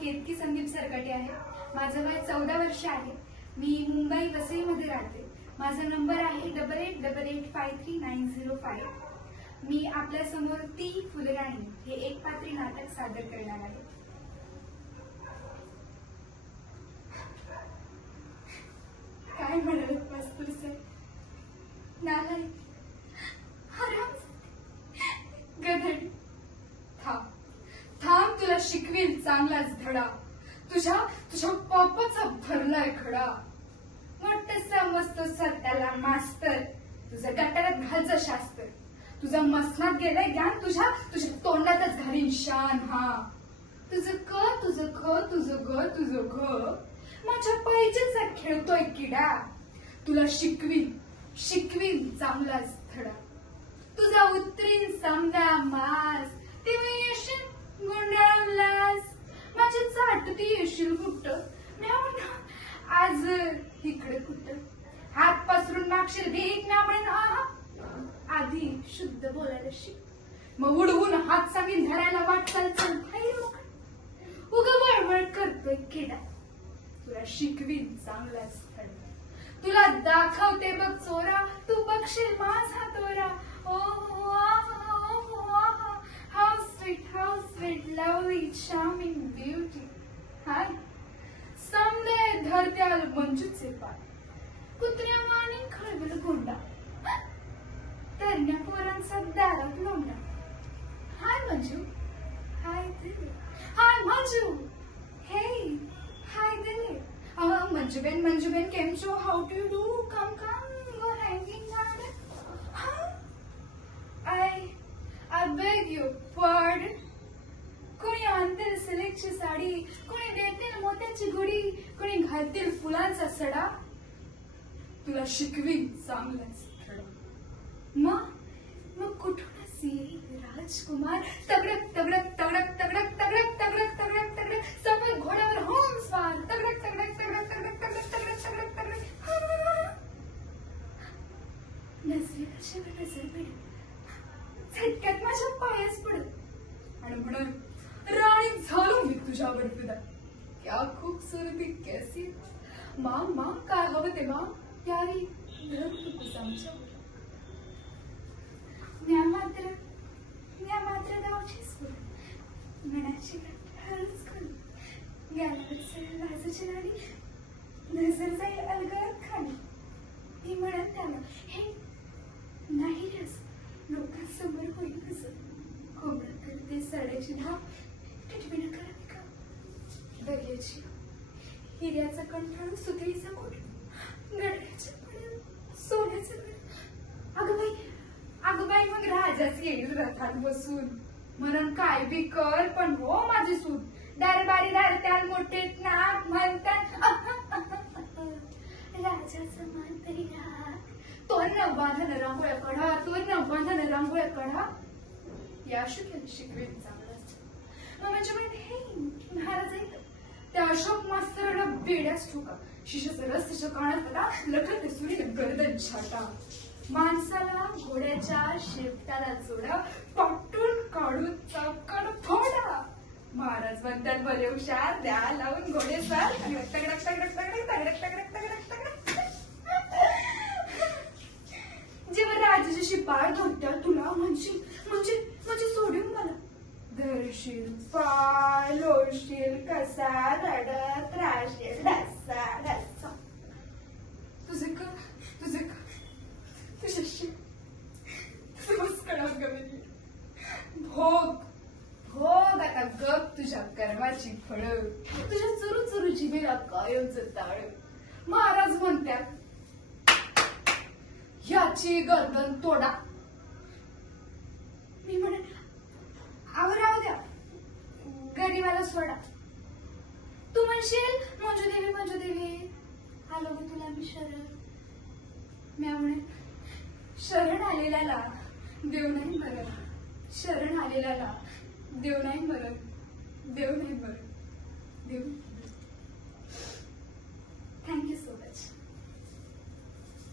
केतकी संदीप सरकटे आहे. माझं वय 14 वर्ष आहे. मी मुंबई वसईमध्ये राहते. माझा नंबर आहे 8888533905. मी आपल्या समोर ती फुलराणी हे एक पात्री नाटक सादर करणार आहे. काय म्हणाले मस्तूर सर, नालायक, हराम, गधडी. थांब थांब, तुला शिकवील चांगलाच धडा. तुझ्या पापाचा भरलाय खडा. मोठं समजतो स्वतःला मास्तर, तुझं गटारात घालचं शास्त्र. तुझा मसनात गेलाय ज्ञान, तुझ्या तोंडातच घालीन शान. हा तुझं क तुझं ख तुझं ग तुझं घ, माझ्या पाहिजेचा खेळतोय किडा. तुला शिकवीन चांगलाच धडा. तुझा उतरीन समजा मास, तेव्हा येशील गुंडाळलास. माझी चाटती येशील कुठं, आज इकडे कुठं. हात पसरून मागशील भीक ना म्हणून. आधी शुद्ध बोलायला शिक, मग उडवून हात सांगीन धरायला वाटचाल. चल उग वळवळ करतोय किडा. तुला शिकवीन चांगलाच धडा. तुला दाखवते बघ चोरा, तू बघशील माझा तोरा. How sweet lovely charming beauty. हाय समदे धरत्याल मंजूचे पाय, कुत्र्या वाणी खळबळ गोंडा. तरण्या पोरांचा दारात लोंडा. हाय मंजू, हाय दिले. हाय मंजू, हे हाय दिले. मंजूबेन केम छो, how to do, come go hanging garden. I beg you pardon. कोणी आणतील सिल्कची साडी, कोणी देतील मोत्याची गुडी, कोणी घालतील फुलांचा सडा. तुला शिकवीन चांगलाच धडा. मग कुठूनच येईल राजकुमार. तगडक तगडक तगडक तगडक तगडक तगडक तगडक तगडक, सफेद घोड्यावर होम स्वार. तगडक तगडक तगडक तगडक तगडक तगडक तगडक तगडक. नजरे कशावर नजर पडेल, झटक्यात माझ्या पायास पडत आणि म्हणून राणी झालो मी तुझ्यावर फिदा. क्या खूबसूरती कैसी. मां काय हवं ते मां, प्यारी धर तू समजा. म्या मात्र गावचीच फुल, मनाची हळूच खोल. गेल्यावर सरळ लाजाची राणी, नजर जाईल अलगद खाली. मी म्हणत त्याला, हे नाही रस, लोकांसमोर होईल कसं. कोंबडा करते सड्याची धाप, टिटविणं करावी का. दर्याची हिऱ्याचा कंठाळ, सुतळीचा कोट, गडऱ्याच्या पडल सोन्याचं घर. अगं बाई मग राजाच येईल रथात बसून. म्हणून काय बी कर, पण हो माझी सून. दरबारी धरत्याल मोठेत नाक म्हणतात, राजाचं मान तरी राख. तोरण बांधन रांगोळ्या काढा. या शिकवेन चांगलाच. म्हणजे हे महाराज आहेत त्या अशोक मास्तराला बेड्याच ठोका. शिशाचा रस तिच्या कानात पडा, लखनते सुरीने गर्दन छाटा. माणसाला घोड्याच्या शेपटाला जोडा, पाटून काढून चापकान फोडा. महाराज म्हणतात भले हुशार, द्या लावून घोडेस्वार. तगडक तगडक तगडक तगडक तगडक तगडक तगडक तगडक. जेव्हा राजाची शिपाळ धरत्या तुला म्हणशील, म्हणजे सोडून मला. धरशील पाय, लोळशील कसा, रडत राहशील ढसा ढसा. तुझ्याशी बस कळा गमेली. भोग आता गप तुझ्या कर्माची फळ. तुझ्या चुरू जिभेला कायमच ताळ. महाराज म्हणतात याची गर्दन तोडा. मी म्हणत राहू द्या, गरीबाला सोडा. तू म्हणशील मंजू देवी आलो मी तुला मी शरण. म्या म्हणे शरण आलेल्याला देव नाही मरण. शरण आलेल्याला देव नाही मरण. थँक्यू.